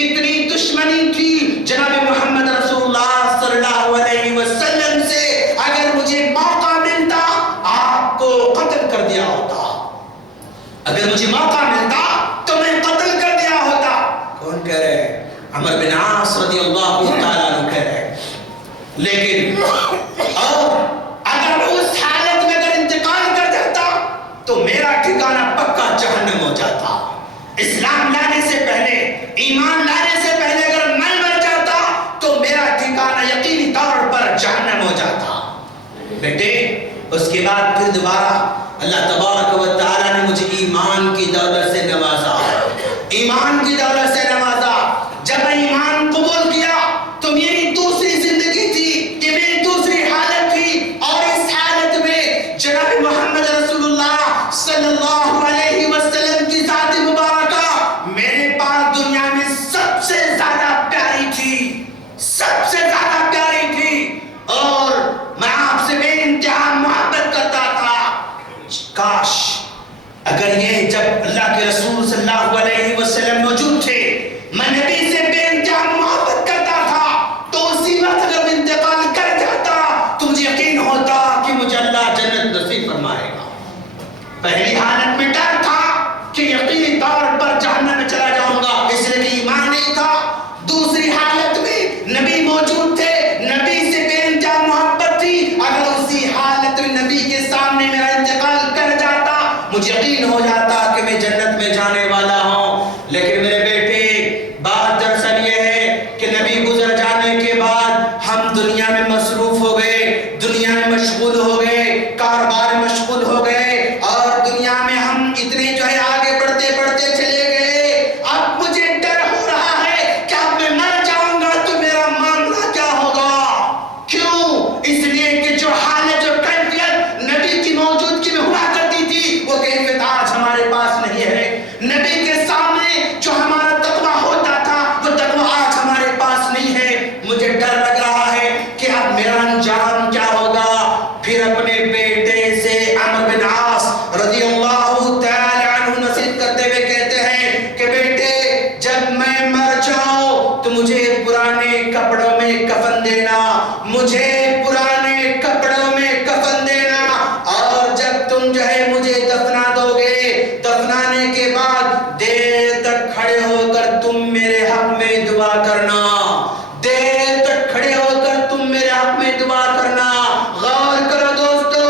اتنی دشمنی تھی جناب محمد رسول اللہ صلی اللہ علیہ وسلم سے۔ اگر مجھے موقع ملتا آپ کو قتل کر دیا ہوتا، اگر مجھے موقع ملتا تو میں قتل کر دیا ہوتا۔ کون کہہ رہے ہیں؟ عمر بن عاص رضی اللہ تعالیٰ عنہ کہہ رہے ہیں۔ لیکن اور اگر اس حالت میں اگر انتقال کر جاتا تو میرا ٹھکانہ پکا جہنم ہو جاتا۔ اسلام لانے سے پہلے، ایمان لانے سے پہلے اگر میں مر جاتا تو میرا ٹھکانہ یقینی طور پر جہنم ہو جاتا۔ بیٹے اس کے بعد پھر دوبارہ اللہ تبارک و تعالیٰ نے مجھے ایمان کی دولت سے نوازا، ایمان کی دولت سے نوازا۔ جب میں ایمان قبول کیا تو میری دوسری زندگی تھی، یہ میری دوسری حالت تھی، اور اس حالت میں جناب محمد رسول اللہ صلی اللہ علیہ وسلم کی ذات مبارکہ میرے پاس دنیا میں سب سے زیادہ پیاری تھی، سب سے زیادہ پیاری تھی، اور میں آپ سے بے انتہا محبت کرتا تھا۔ کاش پرانے کپڑوں میں کفن دینا، مجھے پرانے کپڑوں میں کفن دینا، اور جب تم جو ہے مجھے دفنا دو گے، دفنانے کے بعد دیر تک کھڑے ہو کر تم میرے حق میں دعا کرنا، دیر تک کھڑے ہو کر تم میرے حق میں دعا کرنا۔ غور کرو دوستو،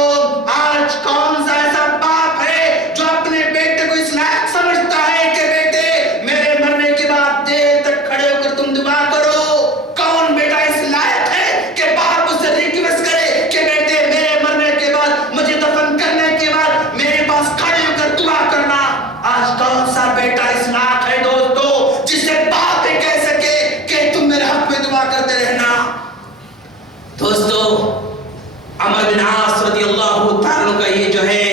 آج کون سا ایسا باپ ہے جو اپنے بیٹے کو اس لائق سمجھتا ہے کہ بیٹے میرے مرنے کے بعد دیر تک کھڑے ہو کر تم دعا کرو؟ کون بیٹا اس لائق ہے کہ باپ اس سے ریکویسٹ کرے کہ بیٹے میرے مرنے کے بعد، مجھے دفن کرنے کے بعد میرے پاس کھڑے ہو کر دعا کرنا؟ آج کون سا بیٹا اس لائق ہے دوستو جسے باپ ہی کہہ سکے کہ تم میرے حق میں دعا کرتے رہنا؟ دوستو، عمر بن عاص رضی اللہ تعالیٰ کا یہ جو ہے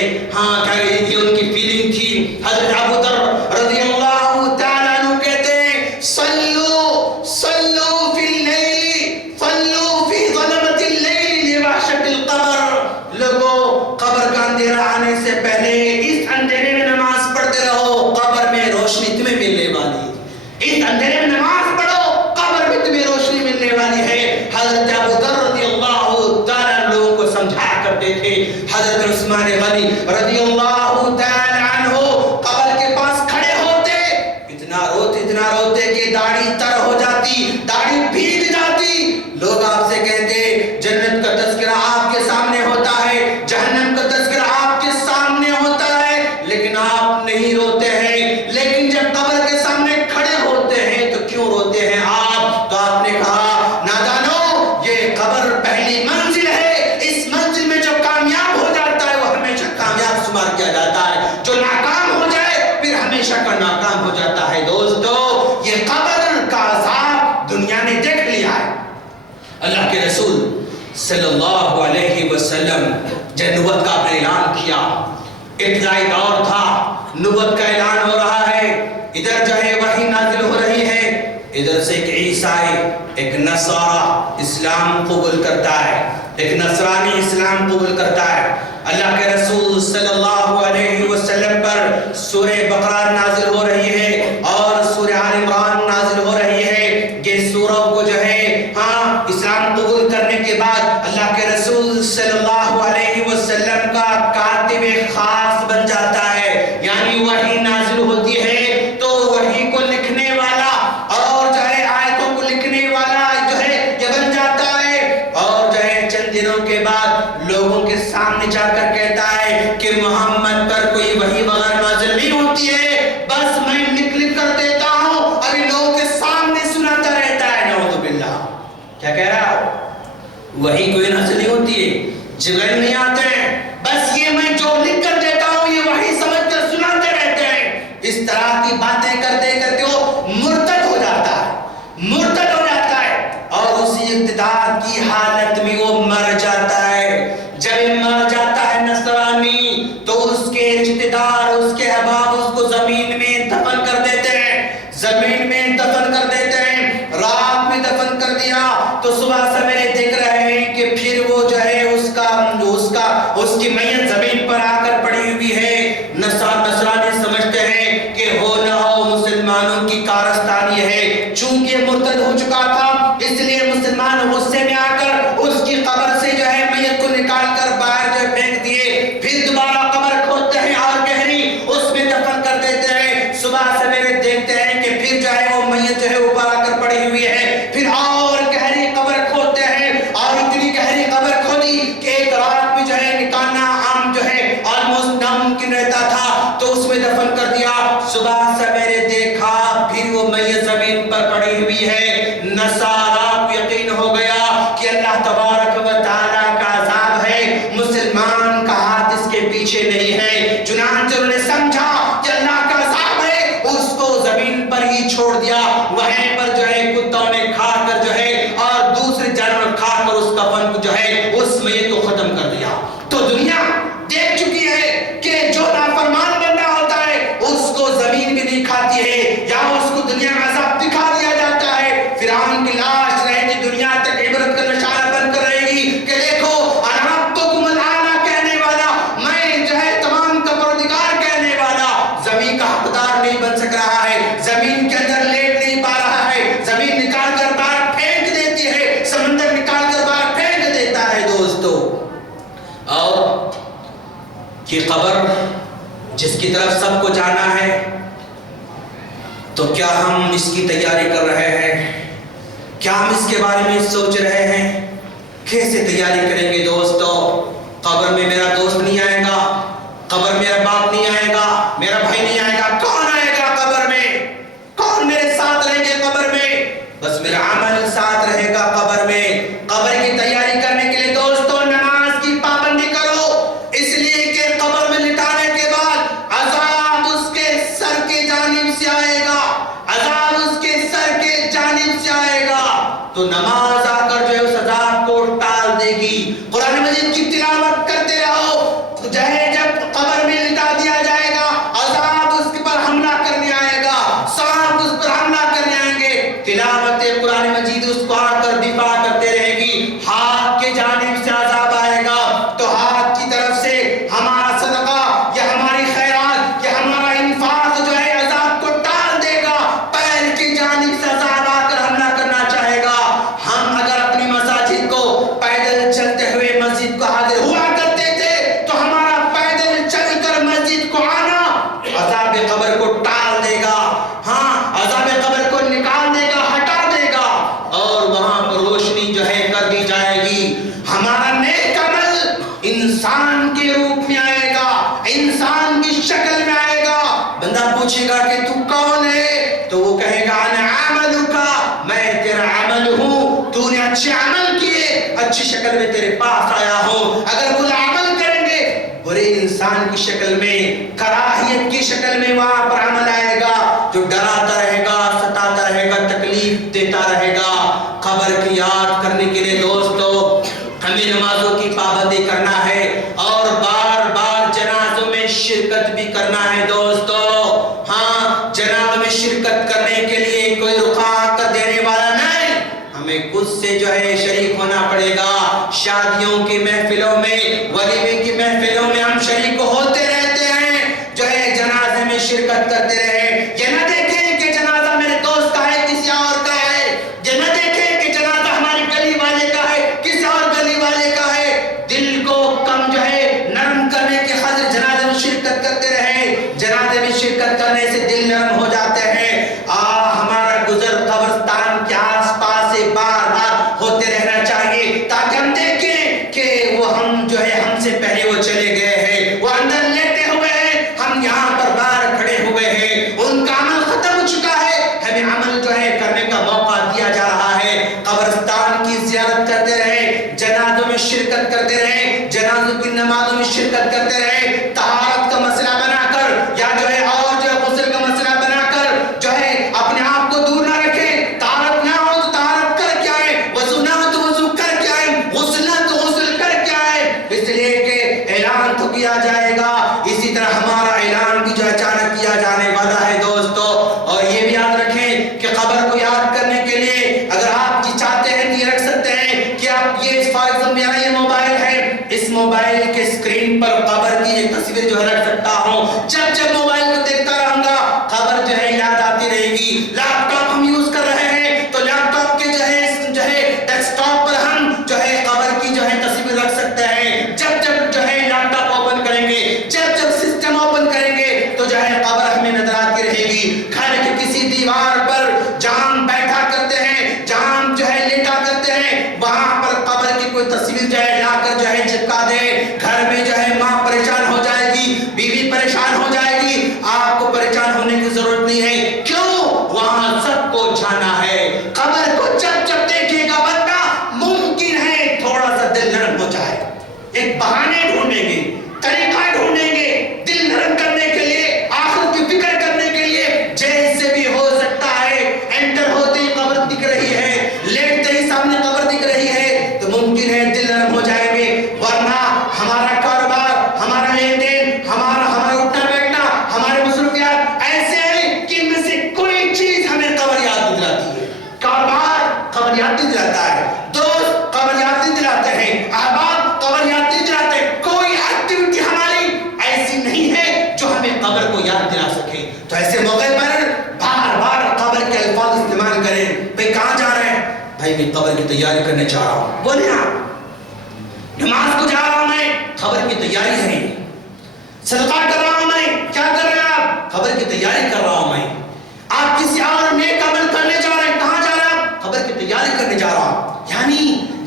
یہ ان کی فیلنگ تھی۔ حضرت ابو ذر رضی اللہ تعالیٰ عنہ کہتے ہیں صلو صلو فی اللیل، صلو فی ظلمت اللیل لوحشت القبر، لوگوں قبر کا اندھیرا آنے سے پہلے اس اندھیرے میں نماز پڑھتے رہو، قبر میں روشنی تمہیں ملنے والی ہے، اس اندھیرے میں نماز پڑھو، قبر میں تمہیں روشنی ملنے والی ہے۔ حضرت ابو ذر رضی اللہ تعالیٰ لوگوں کو سمجھایا کرتے تھے۔ حضرت عثمان غنی رضی اللہ تعالیٰ عنہ قبر کے پاس کھڑے ہوتے، اتنا روتے کہ داڑھی تر ہو جاتی، داڑھی بھیگ جاتی۔ لوگ آپ سے کہتے جنت کا تذکرہ آپ کے سامنے ہوتا ہے، جہنم کا تذکرہ آپ کے سامنے ہوتا ہے، لیکن آپ نہیں روتے ہیں۔ لیکن جب قبر کے سامنے کھڑے ہوتے ہیں تو کیوں روتے ہیں آپ؟ تو آپ نے کہا نادانو، یہ قبر پہلی منزل ہے، اس منزل میں جو کامیاب ہو جاتا ہے وہ ہمیشہ کامیاب شمار کیا جاتا ہے، جو ناکام ہو جائے پھر ہمیشہ کا ناکام ہو جاتا ہے۔ دوستو، یہ قبر کا عذاب دنیا نے دیکھ لیا ہے۔ اللہ کے رسول صلی اللہ علیہ وسلم جب نبوت کا اپنے اعلان کیا، ابتدائی دور تھا، نبوت کا اعلان ہو رہا ہے، ادھر جو ہے وحی نازل ہو رہی ہے، ادھر سے ایک عیسائی، ایک نصارہ اسلام قبول کرتا ہے، ایک نصرانی اسلام قبول کرتا ہے۔ اللہ کے رسول صلی اللہ علیہ وسلم پر سورہ بقرہ نازل ہو رہی ہے اور سورہ آل عمران نازل ہو رہی ہے۔ یہ سوروں کو جو ہے اسلام قبول کرنے کے بعد اللہ کے رسول صلی اللہ علیہ وسلم کا کاتب خاص بن جاتا ہے، یعنی وحی نازل ہوتی ہے تو وحی کو لکھنے والا اور جو ہے آیتوں کو لکھنے والا جو ہے یہ بن جاتا ہے، اور جو ہے چند دنوں کے بعد لوگوں کے سامنے جا کر کہتا ہے کہ محمد پر کوئی وحی وغیرہ نازل نہیں ہوتی ہے، بس میں لکھ کر دیتا ہوں، ابھی لوگوں کے سامنے سناتا رہتا ہے۔ نعوذ باللہ، کیا کہہ رہا ہے؟ وحی کوئی نازل نہیں ہوتی ہے، جبرائیل نہیں آتے ہیں، بس یہ میں جو لکھ کر دیتا ہوں یہ وحی سمجھ کر سناتے رہتے ہیں۔ اس طرح کی باتیں کرتے کرتے وہ مرتد ہو جاتا ہے، مرتد ہو جاتا ہے، اور اسی اقتدار کی حالت میں وہ مر جاتا ہے۔ جب مر جاتا ہے نصرانی تو اس کے رشتہ دار، اس کے احباب اس کو زمین میں دفن کر دیتے ہیں، زمین میں دفن کر دیتے ہیں۔ رات میں دفن کر دیا تو صبح سویرے دیکھ رہے ہیں کہ پھر وہ جو ہے اس کی میت زمین پر آ کر پڑی ہوئی ہے۔ نصرانی سمجھتے ہیں کہ ہو نہ ہو مسلمانوں کی کارستانی ہے، چونکہ مرتد ہو چکا تھا اس لیے مسلمان غصے میں آ کر اس کی قبر سے جو ہے میت کو نکال کر باہر جو پھینک دیے، پھر دوبارہ قبر کھودتے ہیں اور گہری اس میں دفن کر دیتے ہیں۔ صبح سویرے دیکھتے ہیں کہ پھر جو ہے وہ میت جو ہے اوپر آ کر پڑی ہوئی ہے، پھر اور گہری قبر کھودتے ہیں، اور اتنی گہری قبر کھودی کہ ایک رات میں جو ہے نکالنا کیا ہم اس کی تیاری کر رہے ہیں؟ کیا ہم اس کے بارے میں سوچ رہے ہیں؟ کیسے تیاری کریں گے دوستو؟ قبر میں میرا دوست نہیں آئے گا، قبر میں میرا باپ نہیں آئے گا، میرا بھائی نہیں آئے گا، کون آئے گا قبر میں؟ کون میرے ساتھ رہیں گے قبر میں؟ بس میرا عمل ساتھ رہے گا قبر میں۔ قبر کی تیاری کرنے کے لیے دوستو نماز کی پابندی کرو، اس لیے کہ قبر میں لٹانے کے بعد عذاب اس کے سر کی جانب سے آئے گا، عذاب اس کے سر کے جانب سے آئے گا، تو نماز آ کر جو ہے اس عذاب کو ٹال دے گی۔ قرآن مجید کی تلاوت کرتے رہو، جب قبر میں لٹا دیا جائے گا عذاب اس پر حملہ کرنے آئے گا، سانپ اس پر حملہ کرنے آئیں گے، تلاوت قرآن مجید اس کو آ کر دفاع کرتے رہے گی۔ ہاتھ کے جانب سے عذاب آئے گا تو ہاتھ کی طرف سے ہمارا صدقہ یا ہماری خیرات یا ہمارا انفاق جو ہے عذاب کو ٹال دے گا، پیر کی جانب سے عذاب آ کر حملہ کرنا چاہے گا۔ ہم اگر اپنی مساجد کو پیدل چلتے ہوئے مسجد کو حاضر ہوا کرتے تھے تو ہمارا پیدل چل کر مسجد کو آنا عذاب قبر کو ٹال دے گا، ہاں عذاب قبر کو نکال دے گا، ہٹا دے گا، اور وہاں پر روشنی جو ہے کر دی جائے گی۔ ہمارا نیک عمل انسان کے روپ میں آئے گا، انسان کی شکل میں آئے گا۔ بندہ پوچھے گا کہ تو کون ہے؟ تو وہ کہے گا انا عملک، میں تیرا عمل ہوں، تو نے اچھے عمل کیے، اچھی شکل میں تیرے پاس آیا ہوں۔ اگر برا عمل کریں گے برے انسان کی شکل میں، کراہیت کی شکل میں وہاں پر عمل آئے گا جو ڈراتا رہے گا، ستاتا رہے گا، تکلیف دیتا رہے گا۔ قبر کی یاد کرنے کے لیے دوستو ہمیں نمازوں کی پابندی کرنا ہے اور بار بار جنازوں میں شرکت بھی کرنا ہے دوستو۔ ہاں جنازوں میں شرکت کرنے کے لیے کوئی رخا کر دینے والا نہیں، ہمیں خود سے جو ہے شریک ہونا پڑے گا۔ شادیوں کی محفلوں میں، ولیمے کی محفلوں میں ہم شریک ہوتے رہتے ہیں، جو ہے جنازے میں شرکت کرتے رہے۔ یہ نہ دیکھیں کہ جنازہ میرے دوست کا ہے کسی اور کا ہے، یہ نہ دیکھیں کہ جنازہ ہماری گلی والے کا ہے کسی اور گلی والے کا ہے، دل کو کم جو ہے نرم کرنے کے خاطر جنازے میں شرکت کرتے رہے۔ جنازے میں شرکت کرنے سے دل نرم ہو جاتے ہیں۔ ہمارا گزر قبرستان کے آس پاس سے بار بار ہوتے رہنا چاہیے تاکہ ہم دیکھیں کہ وہ ہم جو ہے ہم سے پہلے وہ چلے گئے ہیں، وہ اندر لیٹے ہوئے ہیں، ہم یہاں پر باہر کھڑے ہوئے ہیں، ان کا عمل ختم ہو چکا ہے، ہمیں عمل جو ہے کرنے کا موقع دیا جا رہا ہے۔ قبرستان کی زیارت کرتے رہے، جنازوں میں شرکت کرتے رہے، جنازوں کی نمازوں میں شرکت کرتے رہے، طہارت کا مسئلہ بنا کر یا جو ہے اور جو ہے غسل کا مسئلہ بنا کر جو ہے اپنے آپ کو دور نہ رکھیں۔ طہارت نہ ہو تو طہارت کر کے آئے، وضو نہ ہو تو وضو کر کے آئے، غسل نہ تو غسل کر کے آئے، اس لیے کہ اعلان تو کیا جائے گا۔ اسی طرح ہمارا اعلان بھی جو اچانک کیا جانے والا ہے دوستو، اور یہ بھی یاد رکھیں کہ قبر کو یاد کرنے کے لیے اگر آپ چاہتے ہیں تو یہ رکھ سکتے ہیں کہ آپ یہ فار ایگزامپل یہ موبائل ہے، اس موبائل کے اسکرین پر قبر کی ایک تصویر جو ہے رکھ سکتا ہوں، جب جب موبائل کو دیکھتا رہوں گا قبر جو ہے یاد آتی رہے گی۔ لیپ ٹاپ ہم یوز کر رہے ہیں تو لیپ ٹاپ کے جو ہے ڈیسک ٹاپ پر ہم جو ہے قبر کی جو ہے تصویر رکھ سکتے ہیں، جب جب جو ہے لیپ ٹاپ اوپن کریں گے، جب جب سسٹم اوپن کریں گے تو جو ہے قبر ہمیں نظر آتی رہے گی۔ گھر کے کسی دیوار پر جہاں ہم بیٹھا کرتے ہیں، جہاں ہم جو ہے لیٹا کرتے ہیں، وہاں پر قبر کی کوئی تصویر جو ہے لا کر جو ہے چپکا دے۔ گھر میں جو ہے ماں پریشان ہو جائے گی، بیوی پریشان ہو جائے گی، آپ کو پریشان ہونے کی ضرورت نہیں ہے، کیوں؟ وہاں سب کو جانا ہے۔ قبر کو جب جب دیکھے گا بندہ ممکن ہے تھوڑا سا دل نرم ہو جائے، ایک بہانے ڈھونڈیں گے، طریقہ ڈھونڈیں گے دل نرم کرنے کے لیے، آخرت کی فکر کرنے کے لیے، جیسے بھی ہو سکتا ہے انٹر ہوتے ہی قبر دکھ رہی ہے، لیٹتے ہی سامنے قبر دکھ رہی ہے تو ممکن ہے دل نرم ہو جائیں گے۔ ورنہ ہمارا کاروبار، ہمارا لین دین، ہمارا اٹھنا بیٹھنا، ہمارے مصروفیات ایسے ہیں کہ ان میں سے کوئی چیز ہمیں قبر یاد نہیں دلاتی ہے۔ کاروبار قبر یاد نہیں دلاتا ہے، دوست قبر یاد نہیں دلاتے ہیں، احباب قبر یاد نہیں دلاتے، کوئی ایکٹیویٹی ہماری ایسی نہیں ہے جو ہمیں قبر کو یاد دلا سکے۔ تو ایسے موقع پر بار بار قبر کے الفاظ استعمال کریں۔ بھائی کہاں جا رہے ہیں؟ بھائی میں قبر کی تیاری کرنے جا رہا ہوں، بولے آپ۔ نماز کو جا رہا ہوں میں، خبر کی تیاری ہے۔ صدقہ کر رہا ہوں میں، کیا کر رہے ہیں آپ؟ خبر کی تیاری کر رہا ہوں میں۔ آپ آپ کسی اور نیک عمل کرنے جا رہے ہیں. کہاں جا رہے ہیں آپ؟ قبر کی تیاری کرنے جا رہا ہوں. یعنی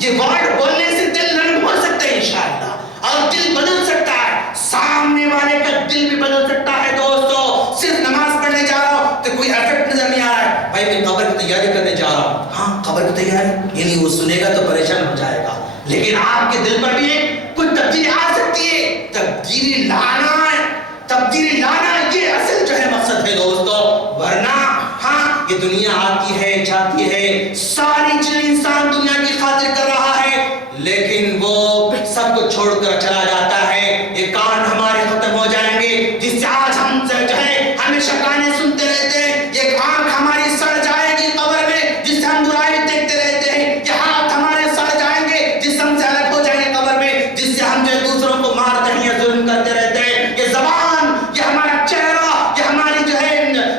یہ ورڈ بولنے سے دل نرم ہو سکتا ہے انشاءاللہ, اور دل بدل سکتا ہے, سامنے والے کا دل بھی بدل سکتا ہے. دوستو صرف نماز پڑھنے جا رہا ہوں تو کوئی ایفیکٹ نظر نہیں آ رہا ہے, بھائی میں قبر کی تیاری کرنے جا رہا ہوں. ہاں قبر کی تیاری, یعنی وہ سنے گا تو پریشان ہو جائے گا, لیکن آپ کے دل پر بھی ایک کوئی تبدیلی آ سکتی ہے. تبدیلی لانا ہے, تبدیلی لانا یہ اصل جو ہے مقصد ہے دوستو. ورنہ ہاں یہ دنیا آتی ہے جاتی ہے, ساری چیزیں انسان دنیا کی خاطر کر رہا ہے, لیکن وہ سب کو چھوڑ کر چلا جاتا ہے. یہ کان ہمارے ختم ہو جائیں گے جس سے آج ہم جو ہے ہمیشہ گانے سنتے رہتے ہیں. یہ آنکھ ہماری سڑ جائے گی قبر میں جس سے ہم برائی دیکھتے رہتے ہیں. یہ ہاتھ ہمارے سڑ جائیں گے جس سے ہم سے الگ ہو جائیں گے قبر میں, جس سے ہم جو دوسروں کو مارتے ہیں یا ظلم کرتے رہتے ہیں. یہ زبان, یہ ہمارا چہرہ, یہ ہماری جو ہے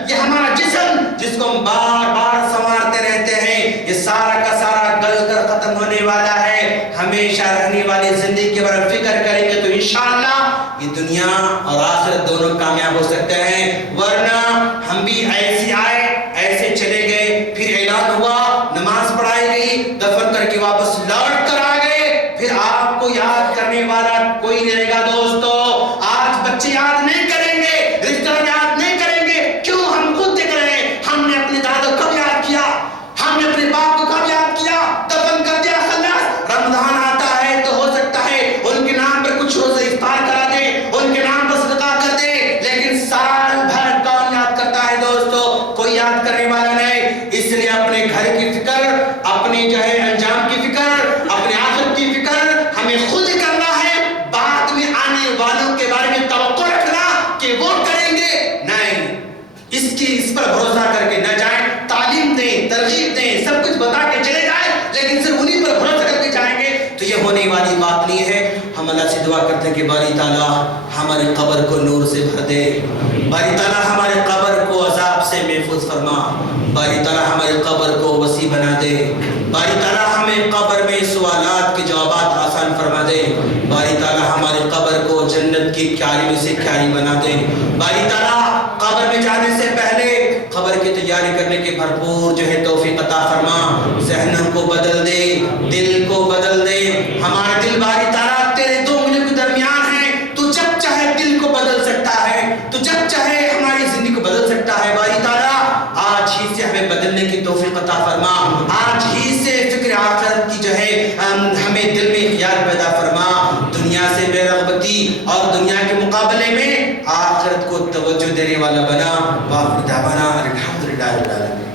یہ ہمارا جسم جس کو ہم بار بار سنوارتے رہتے ہیں, یہ سارا کا سارا گل کر ختم ہونے والا ہے. ہمیشہ رہنے والی زندگی کے بارے میں فکر کریں گے تو انشاءاللہ یہ دنیا اور آخرت دونوں کامیاب ہو سکتے ہیں. ورنہ ہم بھی ایسے آئے ایسے چلے گئے, پھر اعلان ہوا, نماز پڑھائی گئی, دفن کر کے واپس لوٹ کر آ گئے, پھر آپ کو یاد کرنے والا کوئی نہیں رہے گا. دوستو آج بچے یاد نہیں کریں گے, رشتہ دار یاد نہیں کریں گے. کیوں؟ ہم خود دیکھ رہے ہیں, ہم نے اپنے دادا کو کب یاد کیا, ہم نے اپنے باپ کو کب یاد کیا, دفن کر دیا خلاص. رمضان آتا ہے تو ہو سکتا ہے ان کے نام پر کچھ روزے افطار کرا دے, ان کے نام پر صدقہ کر دے, لیکن سال بھر کون یاد کرتا ہے دوستو؟ کوئی یاد کرنے والا نہیں. اس لیے اپنے گھر کی فکر, اپنے جو ہے انجام کی فکر, اپنے آخرت کی فکر ہمیں خود کرنا ہے. بعد میں آنے والوں کے بارے میں توقع رکھنا کہ وہ کریں گے نہیں, اس پر بھروسہ کر کے نہ جائیں. تعلیم دیں, ترغیب دیں, سب کچھ بتا کے چلے جائیں, لیکن صرف انہی پر بھروسہ کر کے جائیں گے تو یہ ہونے والی بات نہیں ہے. ہم اللہ سے دعا کرتے ہیں کہ باری تعالیٰ ہمارے قبر کو نور سے بھر دے, باری تعالیٰ ہمارے قبر کو عذاب سے محفوظ فرما, باری تعالیٰ ہمارے قبر کو وسیع بنا دے, باری تعالیٰ ہمیں قبر میں سوالات کے جوابات آسان فرما دے, باری تعالیٰ ہمارے قبر کو جنت کی کیاری میں سے کیاری بنا دے, باری تعالیٰ قبر میں جانے سے پہلے قبر کی تیاری کرنے کے بھرپور جو ہے توفیق عطا فرما. ذہنوں کو بدل دے, دل کو بدل دے. ہمارا دل باری تعالیٰ تیرے دو انگلیوں کے درمیان ہے, تو جب چاہے دل کو بدل سکتا ہے, تو جب چاہے ہماری زندگی کو بدل سکتا ہے. باری تعالیٰ آج ہی سے ہمیں بدلنے کی توفیق عطا فرما, آج ہی سے فکر آخرت کی جو ہے ہمیں دل میں خیال پیدا فرما. دنیا سے بے رغبتی اور دنیا کے مقابلے میں آخرت کو توجہ دینے والا بنا. واخر دعوانا الحمدللہ رب العالمین.